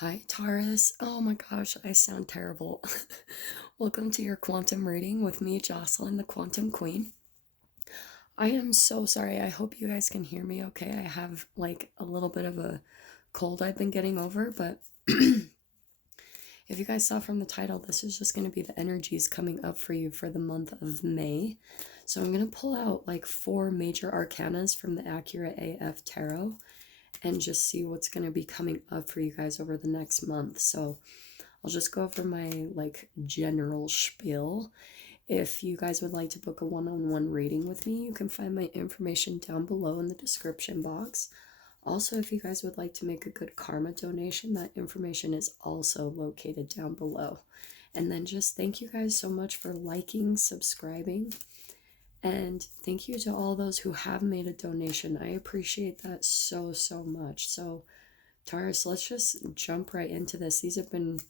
Hi, Taurus. Oh my gosh, I sound terrible. Welcome to your quantum reading with me, Jocelyn, the Quantum Queen. I am so sorry. I hope you guys can hear me okay. I have like a little bit of a cold I've been getting over, but if you guys saw from the title, this is just going to be the energies coming up for you for the month of May. So I'm going to pull out like 4 major arcanas from the Accurate AF Tarot and just see what's going to be coming up for you guys over the next month. So I'll just go over my like general spiel. If you guys would like to book a one-on-one reading with me, you can find my information down below in the description box. Also, if you guys would like to make a good karma donation, that information is also located down below. And then just thank you guys so much for liking, subscribing, and thank you to all those who have made a donation. I appreciate that so much. So Taurus, let's just jump right into this. These have been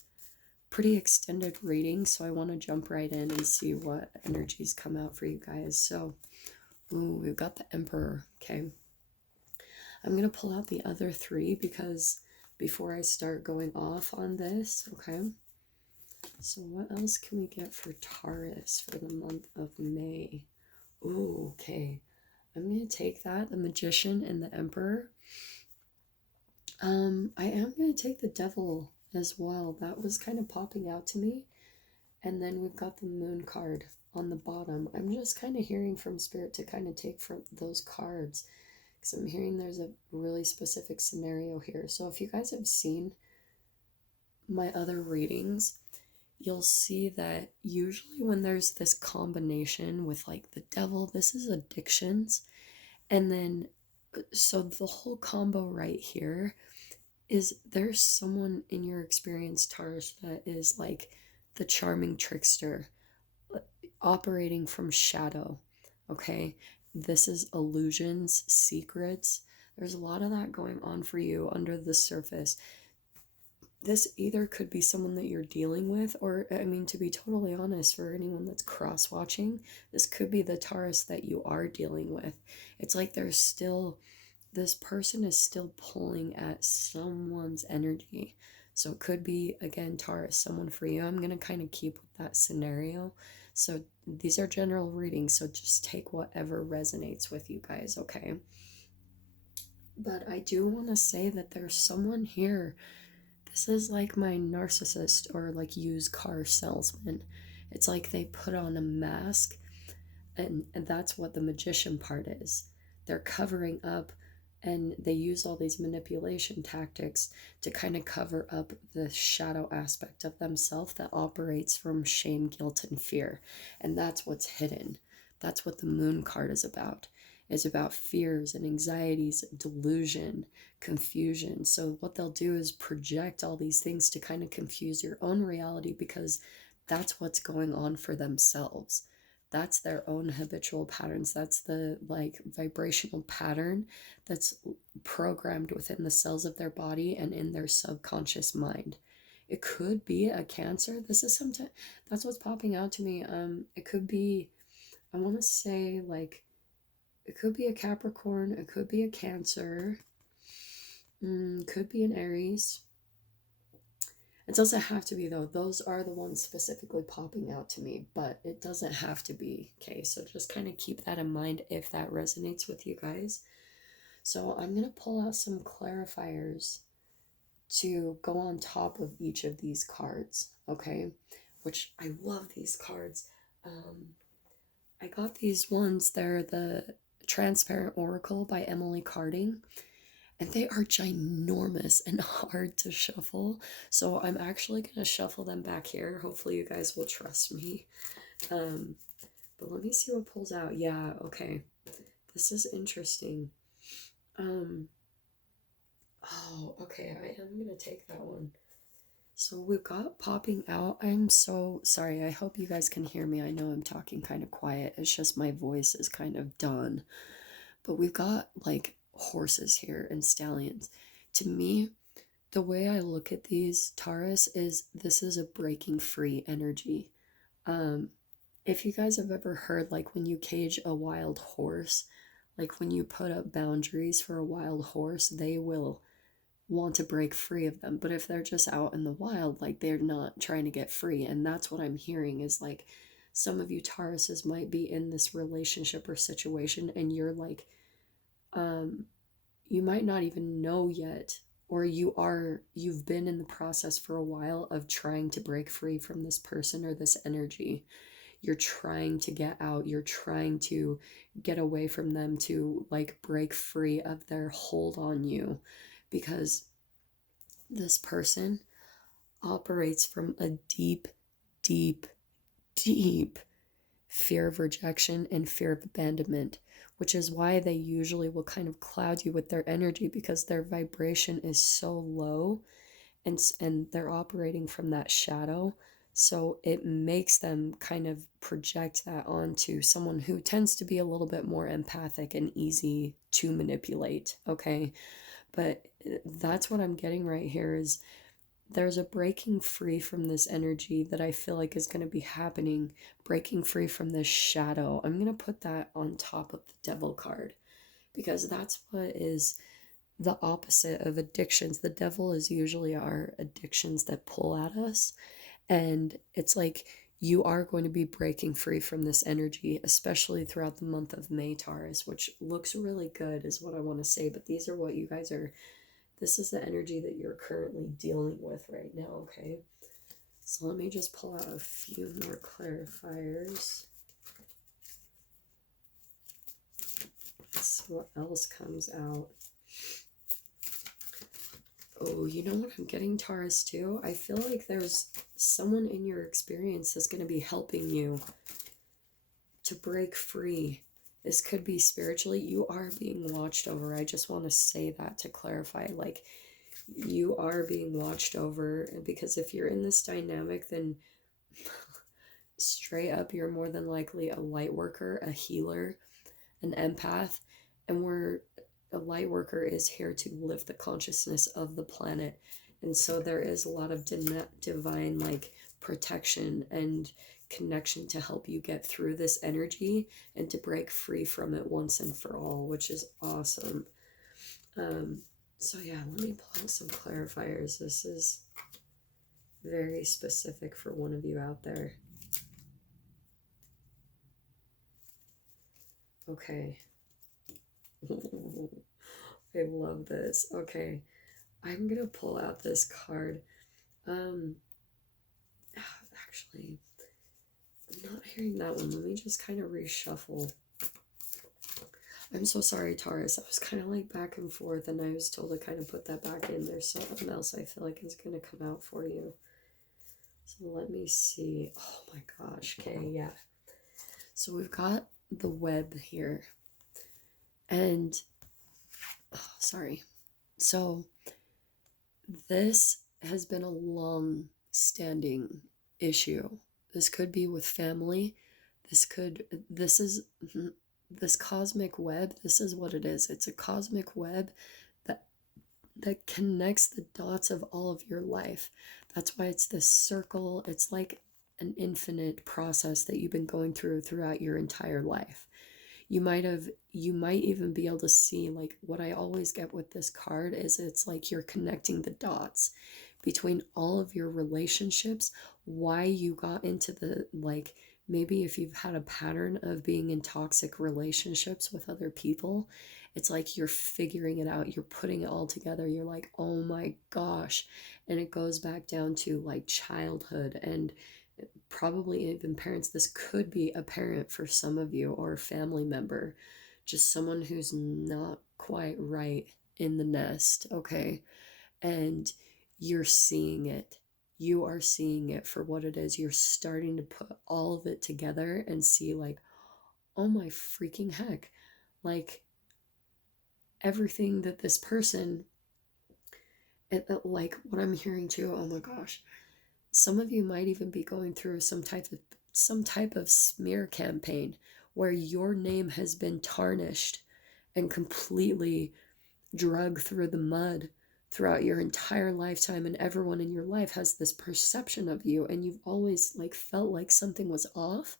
pretty extended readings, so I want to jump right in and see what energies come out for you guys. So, ooh, we've got the Emperor. Okay. I'm going to pull out the other 3 because before I start going off on this, okay? So what else can we get for Taurus for the month of May? Ooh, okay. I'm going to take that, the Magician and the Emperor. I am going to take the Devil as well. That was kind of popping out to me. And then we've got the Moon card on the bottom. I'm just kind of hearing from Spirit to kind of take from those cards because I'm hearing there's a really specific scenario here. So if you guys have seen my other readings, you'll see that usually when there's this combination with like the Devil, this is addictions. And then, so the whole combo right here is there's someone in your experience, Taurus, that is like the charming trickster operating from shadow. Okay, this is illusions, secrets. There's a lot of that going on for you under the surface. This either could be someone that you're dealing with, or I mean, to be totally honest, for anyone that's cross watching, this could be the Taurus that you are dealing with. It's like there's still, this person is still pulling at someone's energy. So it could be, again, Taurus, someone for you. I'm going to kind of keep with that scenario. So these are general readings, so just take whatever resonates with you guys, okay? But I do want to say that there's someone here. This is like my narcissist or like used car salesman. It's like they put on a mask, and that's what the magician part is. They're covering up, and they use all these manipulation tactics to kind of cover up the shadow aspect of themselves that operates from shame, guilt, and fear. And that's what's hidden. That's what the Moon card is about. It's about fears and anxieties, delusion, confusion. So what they'll do is project all these things to kind of confuse your own reality because that's what's going on for themselves. That's their own habitual patterns. That's the like vibrational pattern that's programmed within the cells of their body and in their subconscious mind. It could be a Cancer. This is sometimes, that's what's popping out to me. It could be, I want to say like, it could be a Capricorn, it could be a Cancer, could be an Aries. It doesn't have to be, though. Those are the ones specifically popping out to me, but it doesn't have to be. Okay, so just kind of keep that in mind if that resonates with you guys. So I'm going to pull out some clarifiers to go on top of each of these cards, okay? Which I love these cards. I got these ones. They're the Transparent Oracle by Emily Carding. And they are ginormous and hard to shuffle. So I'm actually going to shuffle them back here. Hopefully you guys will trust me. But let me see what pulls out. Yeah, okay. This is interesting. Oh, okay. I am going to take that one. So we've got popping out. I'm so sorry. I hope you guys can hear me. I know I'm talking kind of quiet. It's just my voice is kind of done. But we've got like horses here and stallions. To me, the way I look at these, Taurus, is this is a breaking free energy. If you guys have ever heard, like when you cage a wild horse, like when you put up boundaries for a wild horse, they will want to break free of them. But if they're just out in the wild, like they're not trying to get free. And that's what I'm hearing is like some of you Tauruses might be in this relationship or situation and you're like, you might not even know yet, or you've been in the process for a while of trying to break free from this person or this energy. You're trying to get out, you're trying to get away from them, to like break free of their hold on you, because this person operates from a deep, deep, deep fear of rejection and fear of abandonment, which is why they usually will kind of cloud you with their energy, because their vibration is so low, and they're operating from that shadow. So it makes them kind of project that onto someone who tends to be a little bit more empathic and easy to manipulate, okay? But that's what I'm getting right here is there's a breaking free from this energy that I feel like is going to be happening, breaking free from this shadow. I'm going to put that on top of the devil card because that's what is the opposite of addictions. The devil is usually our addictions that pull at us. And it's like you are going to be breaking free from this energy, especially throughout the month of May, Taurus, which looks really good, is what I want to say. But these are what you guys are, this is the energy that you're currently dealing with right now, okay? So let me just pull out a few more clarifiers. Let's see what else comes out. Oh, you know what I'm getting, Taurus, too? I feel like there's someone in your experience that's going to be helping you to break free. This could be spiritually. You are being watched over. I just want to say that to clarify. Like, you are being watched over, because if you're in this dynamic, then straight up, you're more than likely a light worker, a healer, an empath, and a light worker is here to lift the consciousness of the planet. And so there is a lot of divine like protection and connection to help you get through this energy and to break free from it once and for all, which is awesome. So yeah, let me pull out some clarifiers. This is very specific for one of you out there. Okay. I love this. Okay. I'm gonna pull out this card. Actually, I'm not hearing that one. Let me just kind of reshuffle. I'm so sorry, Taurus. I was kind of like back and forth, and I was told to kind of put that back in. There's something else I feel like is gonna come out for you. So let me see. Oh my gosh. Okay, yeah. So we've got the web here. And, oh, sorry. So this has been a long-standing issue. This could be with family. This cosmic web, this is what it is. It's a cosmic web that connects the dots of all of your life. That's why it's this circle. It's like an infinite process that you've been going throughout your entire life. You might even be able to see, like, what I always get with this card is it's like you're connecting the dots between all of your relationships, why you got into the, like, maybe if you've had a pattern of being in toxic relationships with other people, it's like you're figuring it out, you're putting it all together, you're like, oh my gosh. And it goes back down to like childhood and probably even parents. This could be a parent for some of you, or a family member, just someone who's not quite right in the nest, okay? And you're seeing it. You are seeing it for what it is. You're starting to put all of it together and see, like, oh my freaking heck. Like, everything that this person, like what I'm hearing too, oh my gosh. Some of you might even be going through some type of smear campaign where your name has been tarnished and completely dragged through the mud throughout your entire lifetime, and everyone in your life has this perception of you, and you've always like felt like something was off,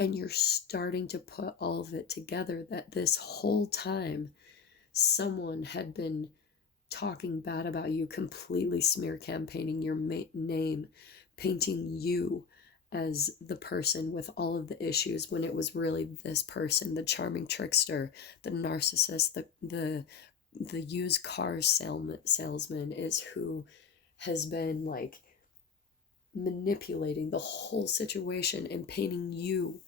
and you're starting to put all of it together, that this whole time someone had been talking bad about you, completely smear campaigning your name, painting you as the person with all of the issues when it was really this person, the charming trickster, the narcissist, the used car salesman is who has been like manipulating the whole situation and painting you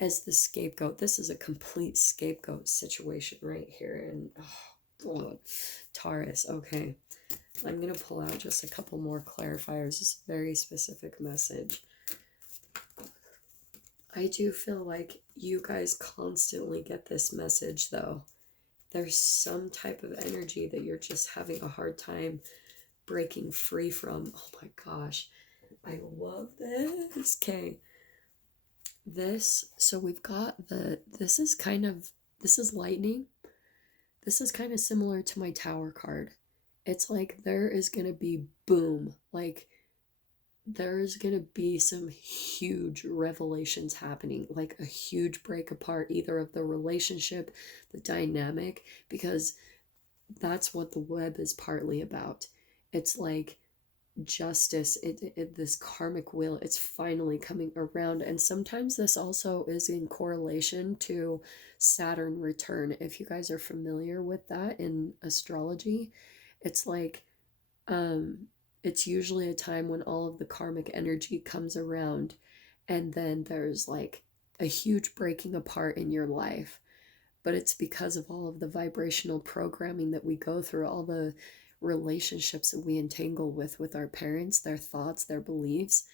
as the scapegoat. This is a complete scapegoat situation right here. And oh God, Taurus. Okay, I'm gonna pull out just a couple more clarifiers. This is a very specific message. I do feel like you guys constantly get this message though. There's some type of energy that you're just having a hard time breaking free from. Oh my gosh, I love this. Okay, so we've got this is lightning. This is kind of similar to my Tower card. It's like there is gonna be boom, like there's gonna be some huge revelations happening, like a huge break apart either of the relationship, the dynamic, because that's what the web is partly about. It's like justice, this karmic wheel, it's finally coming around. And sometimes this also is in correlation to Saturn return. If you guys are familiar with that in astrology, it's like it's usually a time when all of the karmic energy comes around, and then there's like a huge breaking apart in your life. But it's because of all of the vibrational programming that we go through, all the relationships that we entangle with our parents, their thoughts, their beliefs,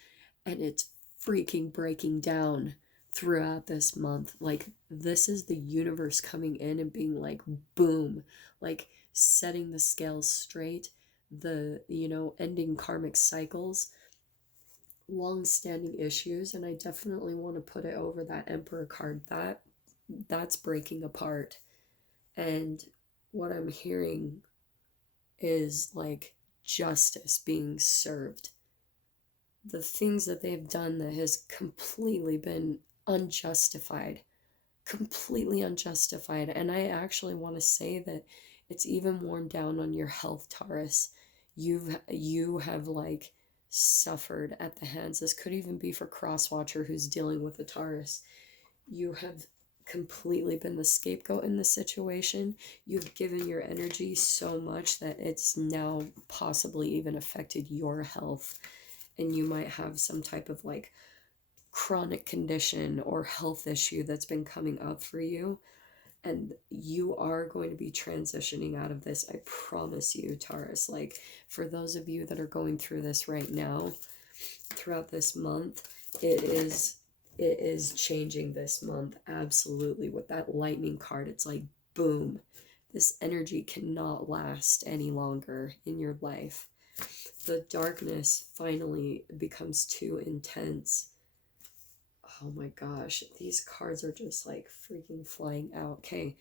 and it's freaking breaking down throughout this month. Like, this is the universe coming in and being like, boom, like setting the scales straight, ending karmic cycles, long-standing issues. And I definitely want to put it over that Emperor card. That's breaking apart. And what I'm hearing is like justice being served. The things that they've done that has completely been unjustified, completely unjustified. And I actually want to say that it's even worn down on your health, Taurus. You have like suffered at the hands. This could even be for Crosswatcher who's dealing with a Taurus. You have completely been the scapegoat in this situation. You've given your energy so much that it's now possibly even affected your health. And you might have some type of like chronic condition or health issue that's been coming up for you. And you are going to be transitioning out of this. I promise you, Taurus. Like, for those of you that are going through this right now, throughout this month, it is changing this month, absolutely. With that lightning card, it's like, boom, this energy cannot last any longer in your life. The darkness finally becomes too intense. Oh my gosh, these cards are just like freaking flying out. Okay,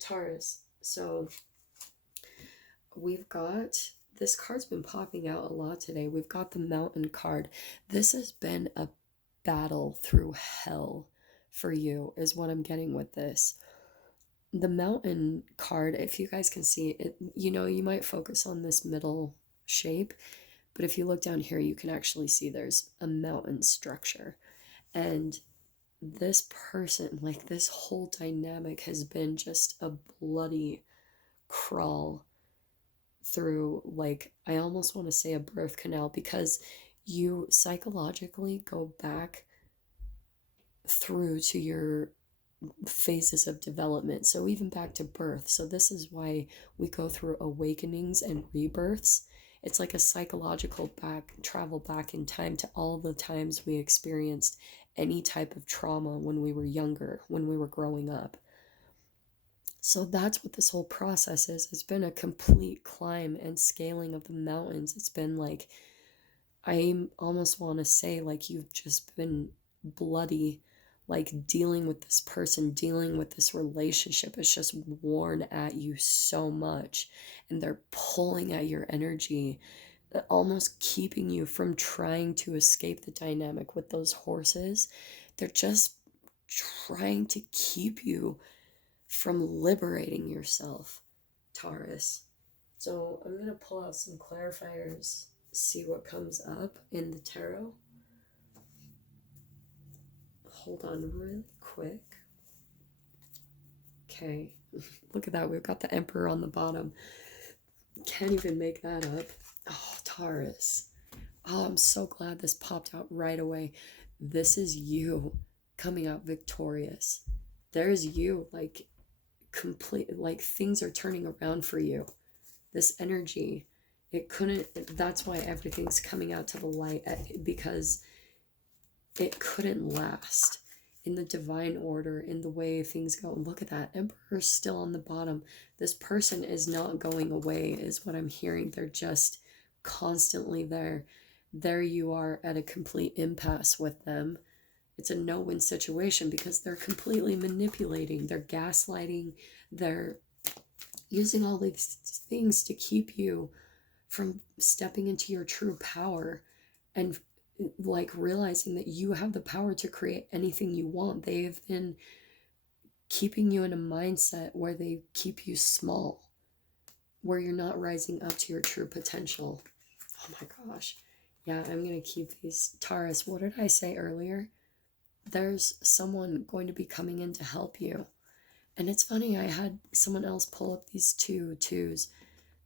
Taurus, so we've got, this card's been popping out a lot today. We've got the Mountain card. This has been a battle through hell for you, is what I'm getting with this. The Mountain card, if you guys can see it, you might focus on this middle shape, but if you look down here, you can actually see there's a mountain structure. And this person, like, this whole dynamic has been just a bloody crawl through, like, I almost want to say a birth canal, because you psychologically go back through to your phases of development, so even back to birth. So this is why we go through awakenings and rebirths. It's like a psychological travel back in time to all the times we experienced any type of trauma when we were younger, when we were growing up. So that's what this whole process is. It's been a complete climb and scaling of the mountains. It's been like, I almost want to say, like, you've just been bloody, like dealing with this person, dealing with this relationship. It's just worn at you so much, and they're pulling at your energy, almost keeping you from trying to escape the dynamic with those horses. They're just trying to keep you from liberating yourself, Taurus. So I'm going to pull out some clarifiers, see what comes up in the tarot. Hold on really quick. Okay, look at that. We've got the Emperor on the bottom. Can't even make that up. Oh, Taurus. Oh, I'm so glad this popped out right away. This is you coming out victorious. There's you, like, complete, like, things are turning around for you. This energy, it couldn't, that's why everything's coming out to the light, because it couldn't last in the divine order, in the way things go. Look at that. Emperor's still on the bottom. This person is not going away, is what I'm hearing. They're just constantly there. There you are at a complete impasse with them. It's a no-win situation because they're completely manipulating. They're gaslighting. They're using all these things to keep you from stepping into your true power and like realizing that you have the power to create anything you want. They've been keeping you in a mindset where they keep you small, where you're not rising up to your true potential. Oh my gosh. Yeah, I'm going to keep these. Taurus, what did I say earlier? There's someone going to be coming in to help you. And it's funny, I had someone else pull up these two twos.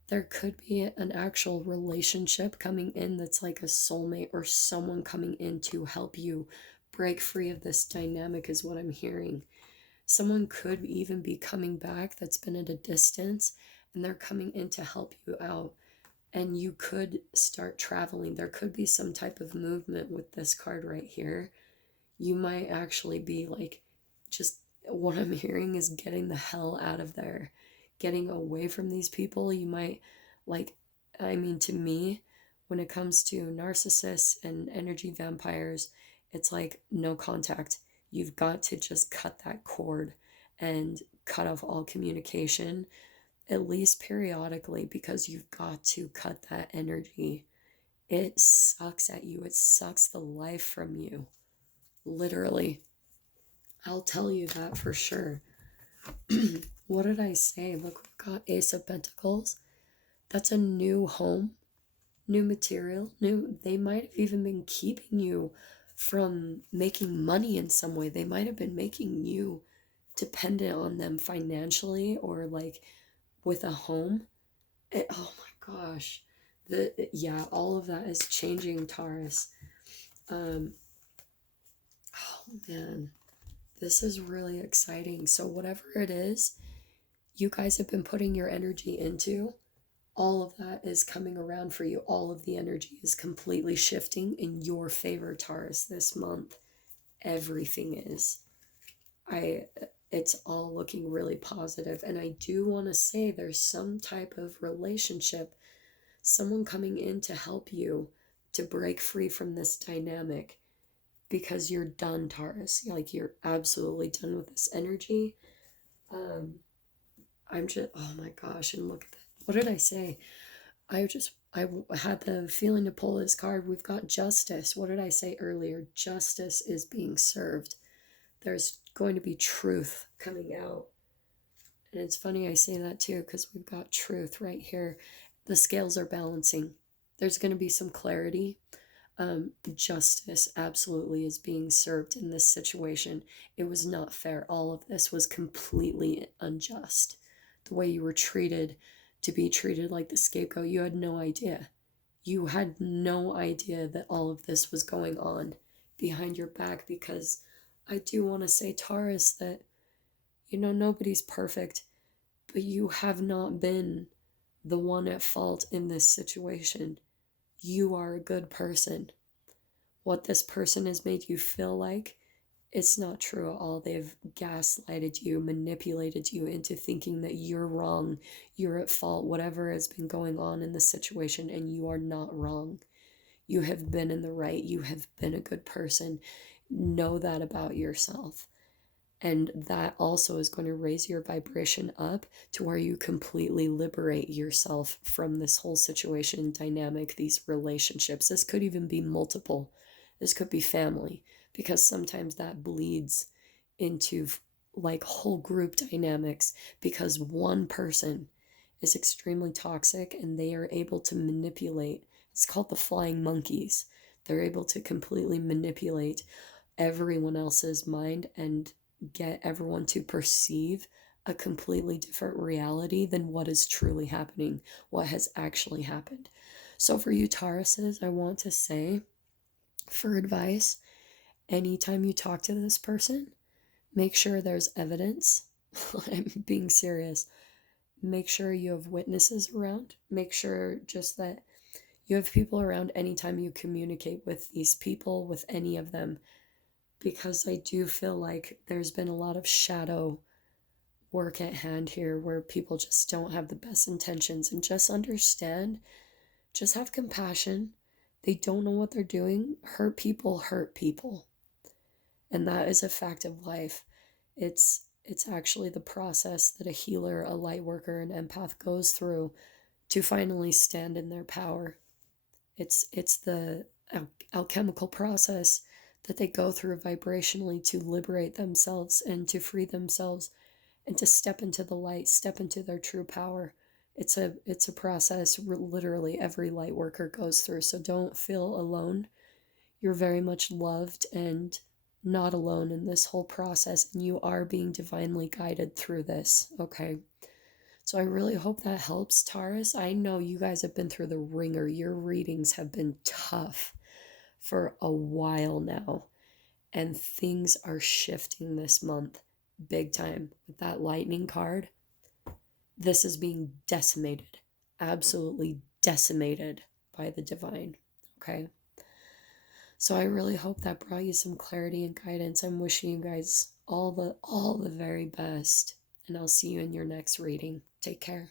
There could be an actual relationship coming in that's like a soulmate or someone coming in to help you break free of this dynamic, is what I'm hearing. Someone could even be coming back that's been at a distance, and they're coming in to help you out. And you could start traveling. There could be some type of movement with this card right here. You might actually be like, just what I'm hearing is getting the hell out of there, getting away from these people. You might, like, I mean, to me, when it comes to narcissists and energy vampires, it's like no contact. You've got to just cut that cord and cut off all communication, at least periodically, because you've got to cut that energy. It sucks at you. It sucks the life from you. Literally. I'll tell you that for sure. What did I say? Look, we've got Ace of Pentacles. That's a new home, new material, new. They might have even been keeping you from making money in some way. They might have been making you dependent on them financially or like with a home. Oh my gosh. Yeah, all of that is changing, Taurus. Oh man. This is really exciting. So whatever it is you guys have been putting your energy into, all of that is coming around for you. All of the energy is completely shifting in your favor, Taurus, this month. Everything is. It's all looking really positive. And I do want to say there's some type of relationship, someone coming in to help you to break free from this dynamic, because you're done, Taurus. Like, you're absolutely done with this energy. I'm just, oh my gosh, and look at that. What did I say? I had the feeling to pull this card. We've got justice. What did I say earlier? Justice is being served. There's going to be truth coming out. And it's funny I say that too, because we've got truth right here. The scales are balancing. There's going to be some clarity. Justice absolutely is being served in this situation. It was not fair. All of this was completely unjust. The way you were treated, to be treated like the scapegoat, you had no idea. You had no idea that all of this was going on behind your back, because I do want to say, Taurus, that, nobody's perfect, but you have not been the one at fault in this situation. You are a good person. What this person has made you feel like, it's not true at all. They've gaslighted you, manipulated you into thinking that you're wrong, you're at fault, whatever has been going on in the situation, and you are not wrong. You have been in the right. You have been a good person. Know that about yourself. And that also is going to raise your vibration up to where you completely liberate yourself from this whole situation dynamic, these relationships. This could even be multiple. This could be family, because sometimes that bleeds into like whole group dynamics, because one person is extremely toxic, and they are able to manipulate. It's called the flying monkeys. They're able to completely manipulate everyone else's mind and get everyone to perceive a completely different reality than what is truly happening, what has actually happened. So for you Tauruses, I want to say, for advice, anytime you talk to this person, make sure there's evidence. I'm being serious. Make sure you have witnesses around. Make sure just that you have people around anytime you communicate with these people, with any of them, because I do feel like there's been a lot of shadow work at hand here where people just don't have the best intentions. And just understand, just have compassion. They don't know what they're doing. Hurt people hurt people. And that is a fact of life. It's actually the process that a healer, a light worker, an empath goes through to finally stand in their power. It's the alchemical process that they go through vibrationally to liberate themselves and to free themselves and to step into the light, step into their true power. It's a process literally every light worker goes through. So don't feel alone. You're very much loved and not alone in this whole process, and you are being divinely guided through this, okay? So I really hope that helps, Taurus. I know you guys have been through the ringer. Your readings have been tough for a while now, and things are shifting this month big time. With that lightning card, this is being decimated, absolutely decimated by the divine, okay? So I really hope that brought you some clarity and guidance. I'm wishing you guys all the very best, and I'll see you in your next reading. Take care.